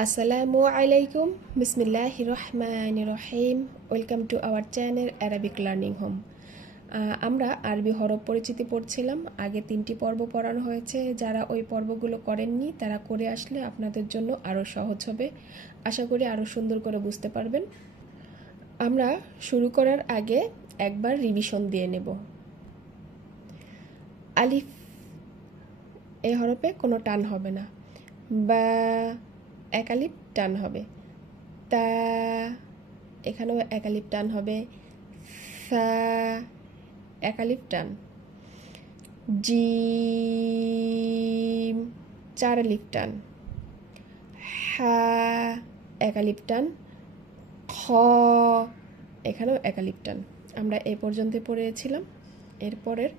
আসসালামু আলাইকুম বিসমিল্লাহির রহমানির রহিম। Welcome to our channel Arabic learning home. আমরা আরবি হরফ পরিচিতি পড়ছিলাম। আগে 3টি পর্ব পড়ানো হয়েছে। যারা ওই পর্বগুলো করেননি তারা করে আসলে আপনাদের জন্য আরও সহজ হবে। আশা করি আরও সুন্দর করে বুঝতে পারবেন। আমরা শুরু করার আগে একবার রিভিশন দিয়ে নেব। আলিফ এই হরফে কোনো টান হবে না। বা এক আলিফ টান হবে। তা এখানেও এক আলিফ টান হবে। সা এক আলিফ টান। জিম 4 আলিফ টান। হা এক আলিফ টান। খ এখানেও এক আলিফ টান। আমরা এই পর্যন্ত পড়েছিলাম। এরপরের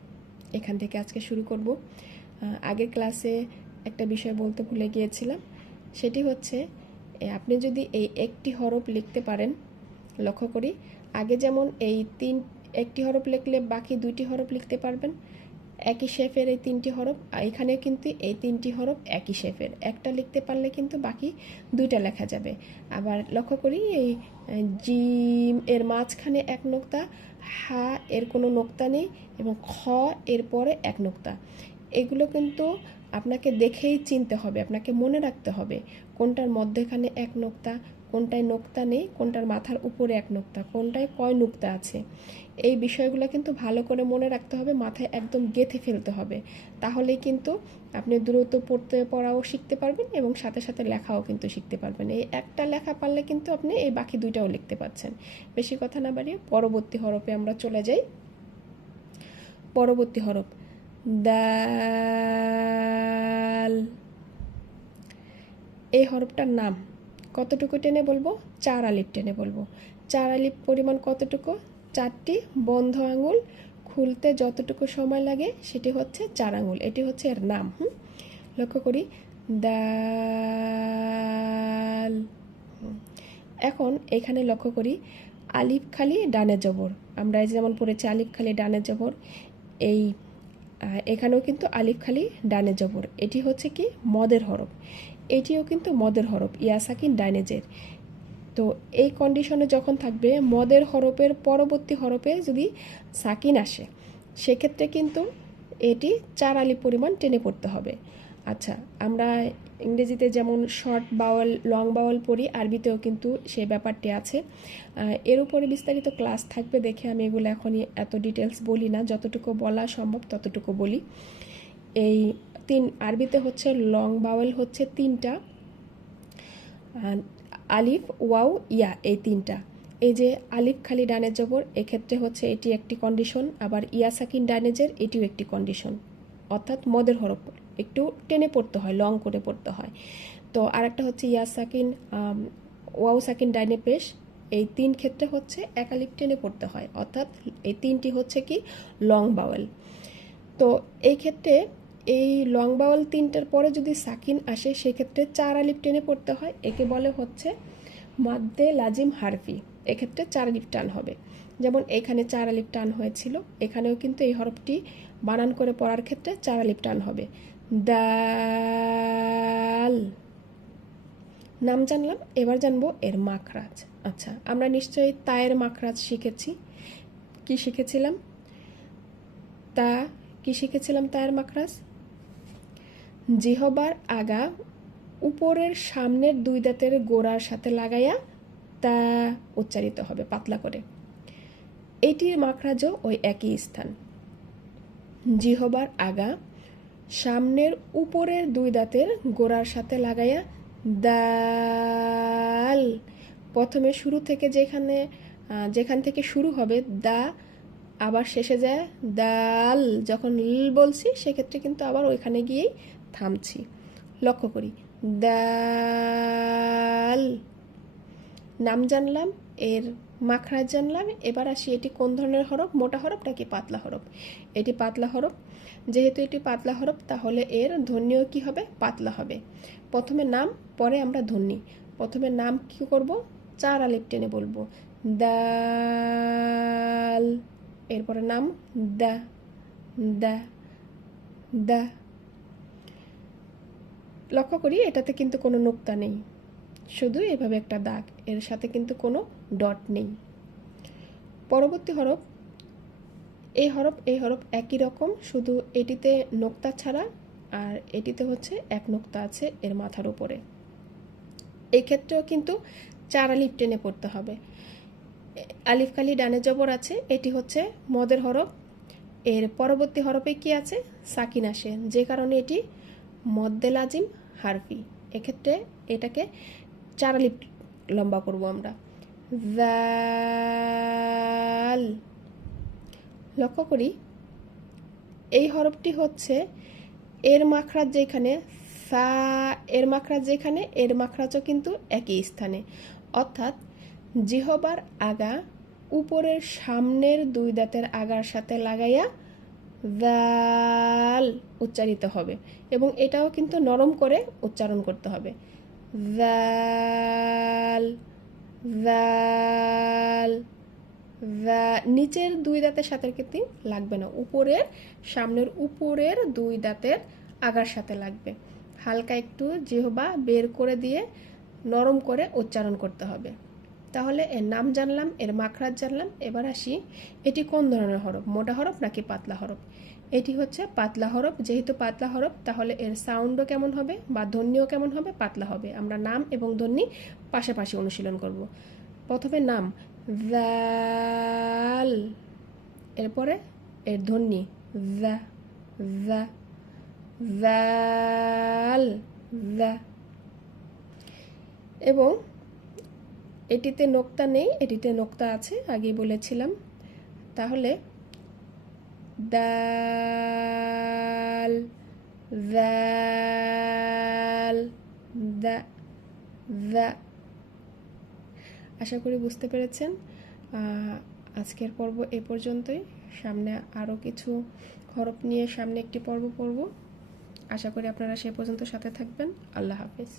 এখান থেকে আজকে শুরু করব। আগের ক্লাসে একটা বিষয় বলতে ভুলে গিয়েছিলাম। সেটি হচ্ছে আপনি যদি এই একটি হরফ লিখতে পারেন, লক্ষ্য করি আগে যেমন একটি হরফ লিখলে বাকি 2টি হরফ লিখতে পারবেন, একই শেফের এই 3টি হরফ। এখানেও কিন্তু এই 3টি হরফ একই শেফের, একটা লিখতে পারলে কিন্তু বাকি 2টা লেখা যাবে। আবার লক্ষ্য করি এই জিম এর মাঝখানে এক নোক্তা, হা এর কোনো নোক্তা নেই এবং খ এর পরে এক নোক্তা। এগুলো কিন্তু আপনাকে দেখেই চিনতে হবে, আপনাকে মনে রাখতে হবে কোনটার মধ্যেখানে এক নোক্তা, কোনটায় নোক্তা নেই, কোনটার মাথার উপরে এক নোক্তা, কোনটায় কয় নোক্তা আছে। এই বিষয়গুলো কিন্তু ভালো করে মনে রাখতে হবে, মাথায় একদম গেঁথে ফেলতে হবে। তাহলেই কিন্তু আপনি দ্রুত পড়াও শিখতে পারবেন এবং সাথে সাথে লেখাও কিন্তু শিখতে পারবেন। এই একটা লেখা পারলে কিন্তু আপনি এই বাকি 2টাও লিখতে পারছেন। বেশি কথা না বাড়িয়ে পরবর্তী হরফে আমরা চলে যাই। পরবর্তী হরফ দাল। এই হরফটার নাম কতটুকু টেনে বলবো? 4 আলিফ টেনে বলবো। 4 আলিফ পরিমাণ কতটুকু? 4টি বন্ধ আঙুল খুলতে যতটুকু সময় লাগে সেটি হচ্ছে 4 আঙুল। এটি হচ্ছে এর নাম। লক্ষ্য করি দাল। এখন এখানে লক্ষ্য করি আলিফ খালি ডানে জবর। আমরা যেমন পড়েছি আলিফ খালি ডানে জবর, এই এখানেও কিন্তু আলিফ খালি ডানে জবর। এটি হচ্ছে কি মদের হরফ, এটিও কিন্তু মদের হরফ, ইয়া সাকিন ডাইনেজের। তো এই কন্ডিশনে যখন থাকবে মদের হরফের পরবর্তী হরফে যদি সাকিন আসে, সেক্ষেত্রে কিন্তু এটি 4 আলিফ পরিমাণ টেনে পড়তে হবে। আচ্ছা, আমরা ইংরেজিতে যেমন শর্ট বাওয়াল লং বাওয়াল পড়ি, আরবিতেও কিন্তু সেই ব্যাপারটি আছে। এর উপরে বিস্তারিত ক্লাস থাকবে দেখে আমি এগুলো এখনই এত ডিটেলস বলি না, যতটুকু বলা সম্ভব ততটুকু বলি। এই আরবিতে হচ্ছে লং বাওয়াল হচ্ছে 3টা, আলিফ ওয়াও ইয়া এই 3টা। এই যে আলিফ খালি ডানে জবর, এক্ষেত্রে হচ্ছে এটি একটি কন্ডিশন, আবার ইয়া সাকিন ডানেজের এটিও একটি কন্ডিশন, অর্থাৎ মদের হরফ একটু টেনে পড়তে হয়, লং করে পড়তে হয়। তো আরেকটা হচ্ছে ইয়া সাকিন ওয়াও সাকিন ডাইনে পেশ, এই 3 ক্ষেত্রে হচ্ছে এক আলিফ টেনে পড়তে হয়, অর্থাৎ এই 3টি হচ্ছে কি লং বাওয়েল। তো এই ক্ষেত্রে এই লং বাওয়াল 3টার পরে যদি সাকিন আসে সেক্ষেত্রে 4 আলিফ টেনে পড়তে হয়। একে বলে হচ্ছে মাদ্দে লাজিম হারফি। এক্ষেত্রে 4 আলিফ টান হবে। যেমন এখানে 4 আলিফ টান হয়েছিল, এখানেও কিন্তু এই হরফটি বানান করে পড়ার ক্ষেত্রে 4 আলিফ টান হবে। দাল। নাম জানলাম, এবার জানবো এর মাখরাজ। আচ্ছা, আমরা নিশ্চয়ই তায়ের মাখরাজ শিখেছি। কি শিখেছিলাম? তায়ের মাখরাজ জিহবার আগা উপরের সামনের 2 দাঁতের গোড়ার সাথে লাগাইয়া তা উচ্চারিত হবে পাতলা করে। এটির মাখরাজও ওই একই স্থান। জিহবার আগা সামনের উপরের 2 দাঁতের গোড়ার সাথে লাগাইয়া দাল। প্রথমে শুরু থেকে যেখান থেকে শুরু হবে দা, আবার শেষে যায় দাল। যখন ল বলছি সেক্ষেত্রে কিন্তু আবার ওইখানে গিয়েই থামছি। লক্ষ্য করি দাল। নাম জানলাম, এর মাখরাজ জানলাম। এবার আসি এটি কোন ধরনের হরফ, মোটা হরফ নাকি পাতলা হরফ? এটি পাতলা হরফ। যেহেতু এটি পাতলা হরফ তাহলে এর ধ্বনিও কি হবে? পাতলা হবে। প্রথমে নাম, পরে আমরা ধ্বনি। প্রথমে নাম কি করব? 4 আলিফ টেনে বলবো দাল। এরপরে নাম দা দা দা। লক্ষ্য করি এটাতে কিন্তু কোনো নোক্তা নেই। শুধু এভাবে একটা দাগ, এর সাথে কিন্তু কোনো ডট নেই। পরবর্তী হরফ, এই হরফ একই রকম, শুধু এটিতে নোক্তা ছাড়া আর এটিতে হচ্ছে এক নোক্তা আছে এর মাথার উপরে। এই ক্ষেত্রেও কিন্তু 4 আলিফ টেনে পড়তে হবে। আলিফ কালি ডানে জবর আছে, এটি হচ্ছে মদের হরফ। এর পরবর্তী হরফে কি আছে? সাকিন আসে, যে কারণে এটি মদ্দে লাজিম হারফি। এক্ষেত্রে এটাকে 4 আলিফ লম্বা করব আমরা। জাল। লক্ষ্য করি এই হরফটি হচ্ছে এর মাখরাজ যেখানে, সা এর মাখরাজ যেখানে, এর মাখরাজও কিন্তু একই স্থানে, অর্থাৎ জিহবার আগা উপরের সামনের 2 দাঁতের আগার সাথে লাগাইয়া জাল উচ্চারিত হবে, এবং এটাও কিন্তু নরম করে উচ্চারণ করতে হবে। জাল জাল। নিচের 2 দাঁতের সাথে কিন্তু লাগবে না, সামনের উপরের 2 দাঁতের আগার সাথে লাগবে। হালকা একটু জিহবা বের করে দিয়ে নরম করে উচ্চারণ করতে হবে। তাহলে এর নাম জানলাম, এর মাখরাজ জানলাম। এবার আসি, এটি কোন ধরনের হরফ, মোটা হরফ নাকি পাতলা হরফ? এটি হচ্ছে পাতলা হরফ। যেহেতু পাতলা হরফ, তাহলে এর সাউন্ডও কেমন হবে বা ধ্বনিও কেমন হবে? পাতলা হবে। আমরা নাম এবং ধ্বনি পাশাপাশি অনুশীলন করব। প্রথমে নাম জাল, এরপরে এর ধ্বনি জা জা জাল জা। এবং এটিতে নোক্তা নেই, এটিতে নোক্তা আছে, আগেই বলেছিলাম। তাহলে দাল জাল দা দা। আশা করি বুঝতে পেরেছেন। আজকের পর্ব এ পর্যন্তই। সামনে আরও কিছু হরফ নিয়ে সামনে একটি পর্ব পড়ব। আশা করি আপনারা সে পর্যন্ত সাথে থাকবেন। আল্লাহ হাফেজ।